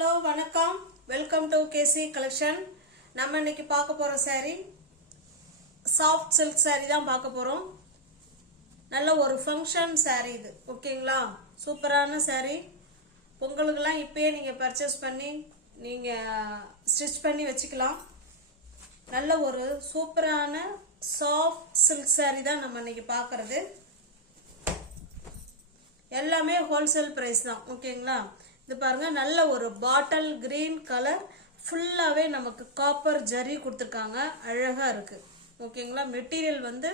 Hello வணக்கம், welcome to KC collection. நம்ம இன்னைக்கு பார்க்க போற saree சாஃப்ட் சில்க் saree தான் பார்க்க போறோம். நல்ல ஒரு ஃபங்க்ஷன் saree இது, ஓகேங்களா? சூப்பரான saree. பொங்கலுக்குலாம் இப்பயே நீங்க பர்ச்சேஸ் பண்ணி நீங்க ஸ்டிச் பண்ணி வச்சுக்கலாம். நல்ல ஒரு சூப்பரான சாஃப்ட் சில்க் saree தான் நம்ம இன்னைக்கு பார்க்கறது. எல்லாமே ஹோல்சேல் பிரைஸ் தான், ஓகேங்களா? இது பாருங்க, நல்ல ஒரு பாட்டில் கிரீன் கலர், ஃபுல்லாவே நமக்கு காப்பர் ஜரி கொடுத்துருக்காங்க. அழகா இருக்கு, ஓகேங்களா? மெட்டீரியல் வந்து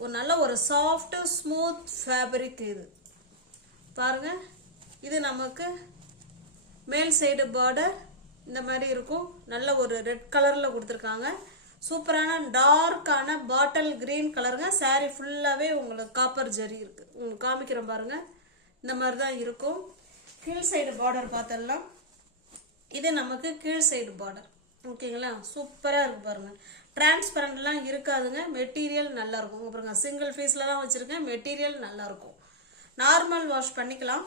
ஒரு நல்ல ஒரு சாஃப்ட் ஸ்மூத் ஃபேப்ரிக். இது பாருங்க, இது நமக்கு மேல் சைடு பார்டர் இந்த மாதிரி இருக்கும். நல்ல ஒரு ரெட் கலர்ல கொடுத்துருக்காங்க. சூப்பரான டார்க்கான பாட்டில் கிரீன் கலருங்க. saree ஃபுல்லாவே உங்களுக்கு காப்பர் ஜரி இருக்கு. உங்களுக்கு காமிக்கிறேன் பாருங்க, இந்த மாதிரி தான் இருக்கும். கீழ் சைடு பார்டர் பார்த்தலாம். இது நமக்கு கீழ் சைடு பார்டர், ஓகேங்களா? சூப்பரா இருக்கு பாருங்க. டிரான்ஸ்பரண்ட்லாம் இருக்காதுங்க. மெட்டீரியல் நல்லா இருக்கும் பாருங்க. சிங்கிள் பீஸ்ல தான் வச்சிருக்கேன். மெட்டீரியல் நல்லா இருக்கும். நார்மல் வாஷ் பண்ணிக்கலாம்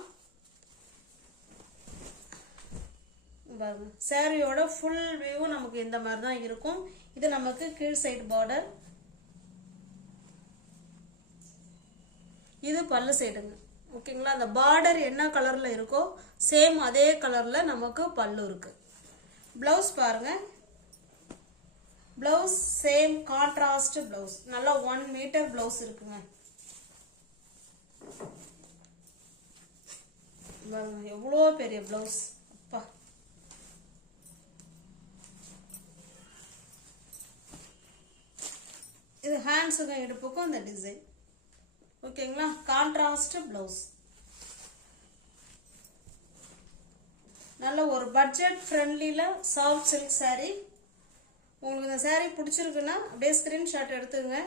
பாருங்க. சாரியோட ஃபுல் வியூ நமக்கு இந்த மாதிரி தான் இருக்கும். இது நமக்கு கீழ் சைடு பார்டர். இது பல்லு சைடுங்க, ஓகேங்களா? அந்த பார்டர் என்ன கலர்ல இருக்கோ சேம் அதே கலர்ல நமக்கு பல்லு இருக்கு. பிளவுஸ் பாருங்க, பிளவுஸ் சேம் கான்ட்ராஸ்ட் பிளவுஸ். நல்லா 1 மீட்டர் பிளவுஸ் இருக்குங்க. எவ்வளோ பெரிய பிளவுஸ், அப்பா! இது ஹேண்ட்ஸுக்கும் இடுப்புக்கும் இந்த டிசைன், ஓகேங்களா? Contrast blouse. நல்ல ஒரு பட்ஜெட் ஃப்ரெண்ட்லில சாஃப்ட் சில்க் saree. உங்களுக்கு இந்த saree பிடிச்சிருக்குன்னா அப்படியே ஸ்கிரீன்ஷாட் எடுத்துங்க.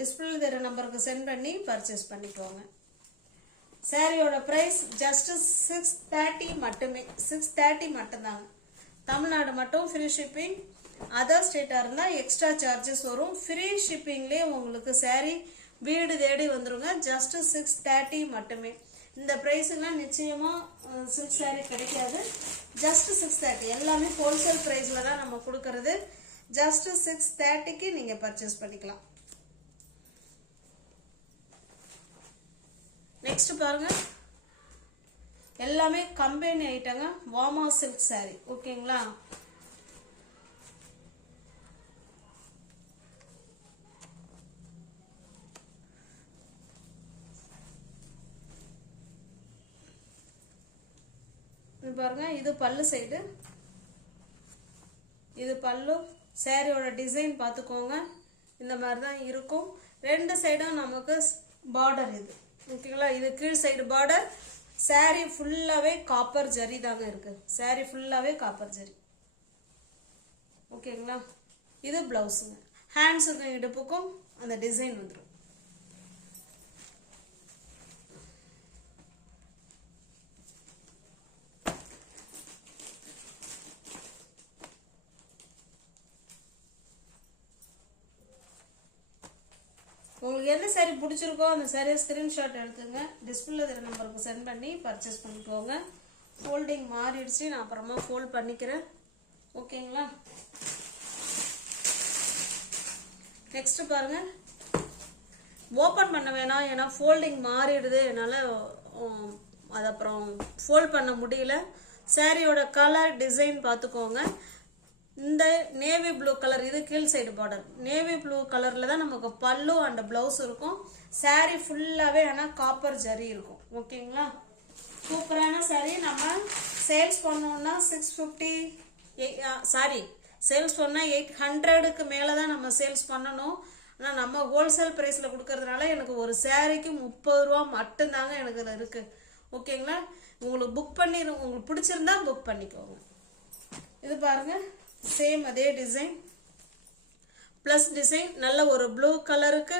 டிஸ்பிளேல தெரிய நம்பருக்கு சென்ட் பண்ணி பர்ச்சேஸ் பண்ணிக்கோங்க. சாரியோட பிரைஸ் ஜஸ்ட் 630 மட்டுமே. 630 மட்டும்தாங்க. தமிழ்நாடு மட்டும் ஃப்ரீ ஷிப்பிங். அதர் ஸ்டேட்டா இருந்தா எக்ஸ்ட்ரா சார்ஜஸ் வரும். ஃப்ரீ ஷிப்பிங்லேயே உங்களுக்கு saree வீடு தேடி வந்துருங்க. ஜஸ்ட் 630 மட்டுமே. இந்த பிரைஸ்லாம் நிச்சயமா சில்க் saree கிடைக்காது. ஜஸ்ட் 630. எல்லாமே ஹோல்சேல் பிரைஸ்ல தான் நம்ம கொடுக்கறது. ஜஸ்ட் 630க்கு நீங்க பர்ச்சேஸ் பண்ணிக்கலாம். நெக்ஸ்ட் பாருங்க, எல்லாமே கம்பெனி ஐட்டங்க. வாமா சில்க் saree, ஓகேங்களா? பாருங்க, இது பல்லு சைடு. இது பல்லு. சாரியோட டிசைன் பார்த்துக்கோங்க, இந்த மாதிரி தான் இருக்கும். ரெண்டு சைடும் நமக்கு பார்டர் இது, ஓகேங்களா? இது கீழ் சைடு பார்டர். saree ஃபுல்லாவே காப்பர் ஜரி தாங்க இருக்கு. saree ஃபுல்லாவே காப்பர் ஜரி, ஓகேங்களா? இது பிளவுஸுங்க. ஹேண்ட்ஸுக்கும் இடுப்புக்கும் அந்த டிசைன் வந்துடும். உங்களுக்கு எந்த saree பிடிச்சிருக்கோ அந்த saree ஸ்கிரீன்ஷாட் எடுத்துங்க. டிஸ்பிளேல தெரிய நம்பருக்கு சென்ட் பண்ணி பர்ச்சேஸ் பண்ணிக்கோங்க. ஃபோல்டிங் மாறிடுச்சு, நான் அப்புறமா ஃபோல்ட் பண்ணிக்கிறேன், ஓகேங்களா? நெக்ஸ்ட் பாருங்க, ஓப்பன் பண்ண வேணாம், ஏன்னா ஃபோல்டிங் மாறிடுது. என்னால் அது அப்புறம் ஃபோல்ட் பண்ண முடியல. சாரியோட கலர் டிசைன் பார்த்துக்கோங்க. இந்த நேவி ப்ளூ கலர், இது கீழ் சைடு பார்டர். நேவி ப்ளூ கலர்ல தான் நமக்கு பல்லு அண்ட் பிளவுஸ் இருக்கும். saree ஃபுல்லாவே ஆனா காப்பர் ஜரி இருக்கும், ஓகேங்களா? சூப்பரான saree. நம்ம சேல்ஸ் பண்ணோம்னா 650, சாரி சேல்ஸ் பண்ணா 800க்கு மேலதான் நம்ம சேல்ஸ் பண்ணணும். ஆனா நம்ம ஹோல்சேல் பிரைஸ்ல கொடுக்கறதுனால எனக்கு ஒரு சாரிக்கு 30 ரூபா மட்டும்தாங்க எனக்கு இதுல இருக்கு, ஓகேங்களா? உங்களுக்கு புக் பண்ணி, உங்களுக்கு பிடிச்சிருந்தா புக் பண்ணிக்கோங்க. இது பாருங்க, சேம் அதே டிசைன் பிளஸ் டிசைன். நல்ல ஒரு ப்ளூ கலருக்கு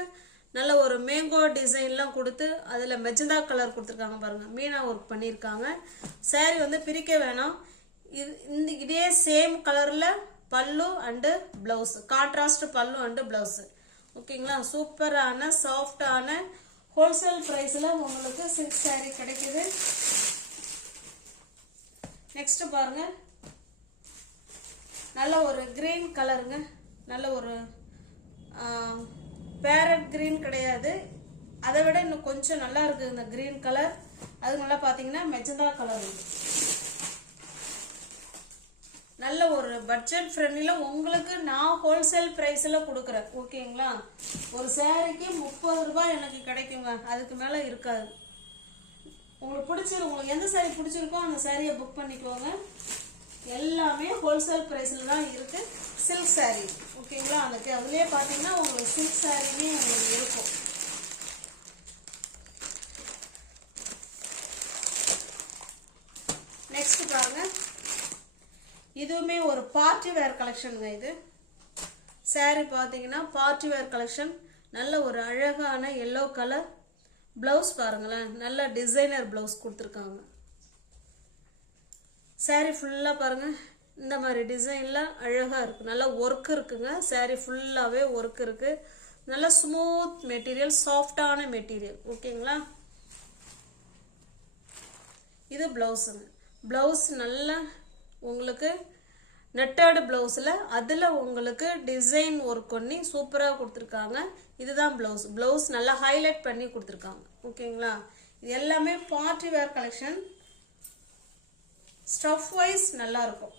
நல்ல ஒரு மேங்கோ டிசைன்லாம் கொடுத்து அதில் மெஜந்தா கலர் கொடுத்துருக்காங்க பாருங்க. மீனா ஒர்க் பண்ணியிருக்காங்க. saree வந்து பிரிக்க வேணாம். இதே சேம் கலரில் பல்லு அண்டு பிளவுஸ், கான்ட்ராஸ்ட் பல்லு அண்டு பிளவுஸ், ஓகேங்களா? சூப்பரான சாஃப்டான ஹோல்சேல் ப்ரைஸில் உங்களுக்கு சில்க் saree கிடைக்குது. நெக்ஸ்ட் பாருங்க, நல்ல ஒரு கிரீன் கலருங்க. நல்ல ஒரு பேரட் கிரீன் கிடையாது, அதை விட இன்னும் கொஞ்சம் நல்லா இருக்குது இந்த கிரீன் கலர். அது நல்லா பார்த்தீங்கன்னா மெஜந்தா கலர். நல்ல ஒரு பட்ஜெட் ஃப்ரெண்ட்லியில் உங்களுக்கு நான் ஹோல்சேல் ப்ரைஸில் கொடுக்குறேன். ஓகேங்களா? ஒரு சாரிக்கு 30 ரூபாய் எனக்கு கிடைக்குங்க, அதுக்கு மேலே இருக்காது. உங்களுக்கு எந்த சாரி பிடிச்சிருக்கோ அந்த சாரியை புக் பண்ணிக்கோங்க. எல்லாமே ஹோல்சேல் ப்ரைஸில் தான் இருக்கு. சில்க் சாரி ஓகேங்களா? அதுலேயே பார்த்தீங்கன்னா உங்களுக்கு சில்க் சாரியுமே உங்களுக்கு இருக்கும். நெக்ஸ்ட் பாருங்க, இதுவுமே ஒரு பார்ட்டி வேர் கலெக்ஷனுங்க. இது சாரி பார்த்தீங்கன்னா பார்ட்டி வேர் கலெக்ஷன். நல்ல ஒரு அழகான எல்லோ கலர் பிளவுஸ் பாருங்களேன், நல்ல டிசைனர் பிளவுஸ் கொடுத்துருக்காங்க. சாரி ஃபுல்லாக பாருங்க, இந்த மாதிரி டிசைன்ல அழகா இருக்கு. நல்ல ஒர்க் இருக்குங்க. சாரி ஃபுல்லாவே ஒர்க் இருக்கு. நல்ல ஸ்மூத் மெட்டீரியல், சாஃப்டான மெட்டீரியல். ஓகேங்களா? இது பிளவுஸுங்க. பிளவுஸ் நல்ல உங்களுக்கு நெட்டட் பிளவுஸ்ல அதுல உங்களுக்கு டிசைன் ஒர்க் பண்ணி சூப்பரா கொடுத்துருக்காங்க. இதுதான் பிளவுஸ். பிளவுஸ் நல்லா ஹைலைட் பண்ணி கொடுத்துருக்காங்க. ஓகேங்களா? இது எல்லாமே party wear collection. Stuff wise நல்லா இருக்கும்.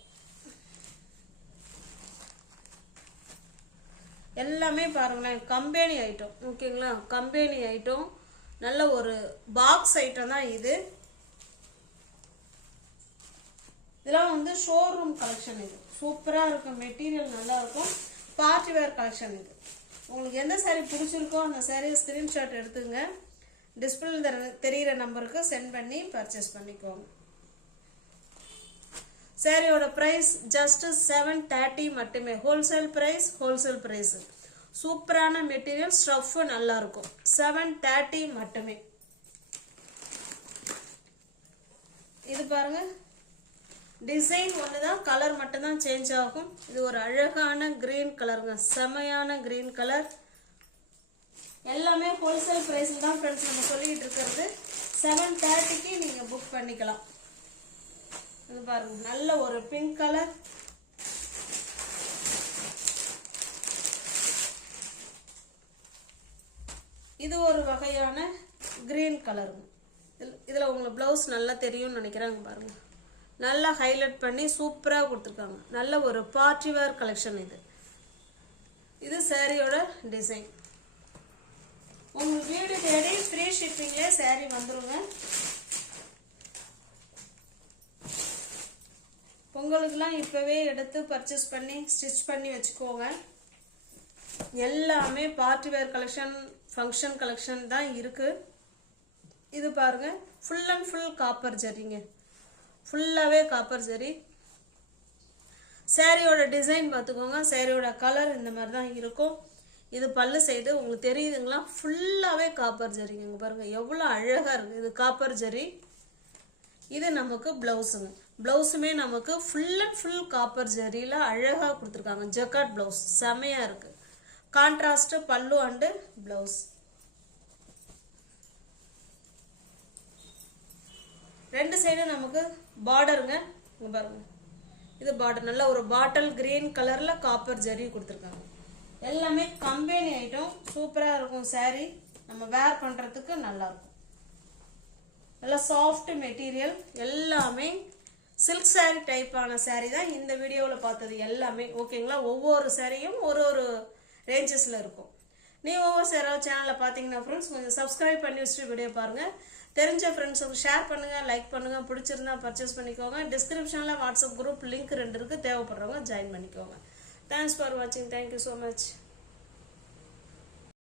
எல்லாமே பாருங்களேன் கம்பெனி ஐட்டம். ஓகேங்களா? Company item. நல்ல ஒரு பாக்ஸ் ஐட்டம் தான் இது. இதெல்லாம் வந்து ஷோரூம் கலெக்ஷன். இது சூப்பரா இருக்கும், மெட்டீரியல் நல்லா இருக்கும். பார்ட்டி வேர் கலெக்ஷன் இது. உங்களுக்கு எந்த சாரி பிடிச்சிருக்கோ அந்த சாரியை ஸ்கிரீன்ஷாட் எடுத்துங்க, டிஸ்பிளே தெரிகிற நம்பருக்கு சென்ட் பண்ணி பர்ச்சேஸ் பண்ணிக்கோங்க. சாரியோட பிரைஸ் ஜஸ்ட் 730 மட்டுமே. Wholesale price. சூப்பரான மெட்டீரியல், ஸ்டஃப் நல்லா இருக்கும். 730 மட்டுமே. இது பாருங்க, டிசைன் ஒண்ணுதான், கலர் மட்டும் தான் சேஞ்ச் ஆகும். இது ஒரு அழகான கிரீன் கலருங்க, செமையான கிரீன் கலர். எல்லாமே ஹோல்சேல் பிரைஸ்ல தான் ஃப்ரெண்ட்ஸ் நம்ம சொல்லிட்டு இருக்கிறது. 730க்கு நீங்க புக் பண்ணிக்கலாம். இது பாருங்க, நல்ல ஒரு பிங்க் கலர். இது ஒரு வகையான கிரீன் கலர். இதுல உங்களுக்கு பிளவுஸ் நல்லா தெரியும்னு நினைக்கிறேன். பாருங்க, நல்லா ஹைலைட் பண்ணி சூப்பரா கொடுத்துருக்காங்க. நல்ல ஒரு பார்ட்டி வேர் கலெக்ஷன் இது. இது சாரியோட டிசைன். உங்க வீடு தேடி ஃப்ரீ ஷிப்பிங்ல சாரி வந்துருங்க. பொங்கலுக்குலாம் இப்பவே எடுத்து பர்ச்சேஸ் பண்ணி ஸ்டிச் பண்ணி வச்சுக்கோங்க. எல்லாமே party wear collection, function collection தான் இருக்கு. இது பாருங்க, ஃபுல் அண்ட் ஃபுல் காப்பர் ஜரிங்க. ஃபுல்லாவே காப்பர் ஜரி. சாரியோட டிசைன் பார்த்துக்கோங்க. சாரியோட கலர் இந்த மாதிரி தான் இருக்கும். இது பல்லு சைடு உங்களுக்கு தெரியுதுங்களா? ஃபுல்லாவே காப்பர் ஜரிங்க. பாருங்க எவ்வளோ அழகா இருக்கு. இது காப்பர் ஜரி. இது நமக்கு பிளவுஸுங்க. பிளவுஸுமே நமக்கு ஃபுல் அண்ட் ஃபுல் காப்பர் ஜரியில அழகா கொடுத்துருக்காங்க. ஜக்கார்ட் பிளவுஸ் செமையா இருக்கு. கான்ட்ராஸ்ட் பல்லு அண்டு பிளவுஸ். ரெண்டு சைடும் நமக்கு பார்டருங்க. இங்க பாருங்க, இது பார்டர். நல்ல ஒரு பாட்டில் கிரீன் கலர்ல காப்பர் ஜரி கொடுத்துருக்காங்க. எல்லாமே கம்பெனி ஐட்டம். சூப்பரா இருக்கும். சாரி நம்ம வேர் பண்றதுக்கு நல்லா இருக்கும். நல்ல சாஃப்ட் மெட்டீரியல். எல்லாமே சில்க் சாரி டைப்பான சாரி தான் இந்த வீடியோவில் பார்த்தது எல்லாமே. ஓகேங்களா? ஒவ்வொரு சாரியும் ஒரு ஒரு ரேஞ்சஸ்ல இருக்கும். நீ ஒவ்வொரு சேனலில் பார்த்தீங்கன்னா ஃப்ரெண்ட்ஸ் கொஞ்சம் சப்ஸ்கிரைப் பண்ணி வச்சுட்டு வீடியோ பாருங்க. தெரிஞ்ச ஃப்ரெண்ட்ஸுக்கு ஷேர் பண்ணுங்க, லைக் பண்ணுங்க. பிடிச்சிருந்தா பர்ச்சேஸ் பண்ணிக்கோங்க. டிஸ்கிரிப்ஷனில் வாட்ஸ்அப் குரூப் லிங்க் 2 இருக்கு. தேவைப்படுறவங்க ஜாயின் பண்ணிக்கோங்க. தேங்க்ஸ் ஃபார் வாட்சிங். Thank you so much.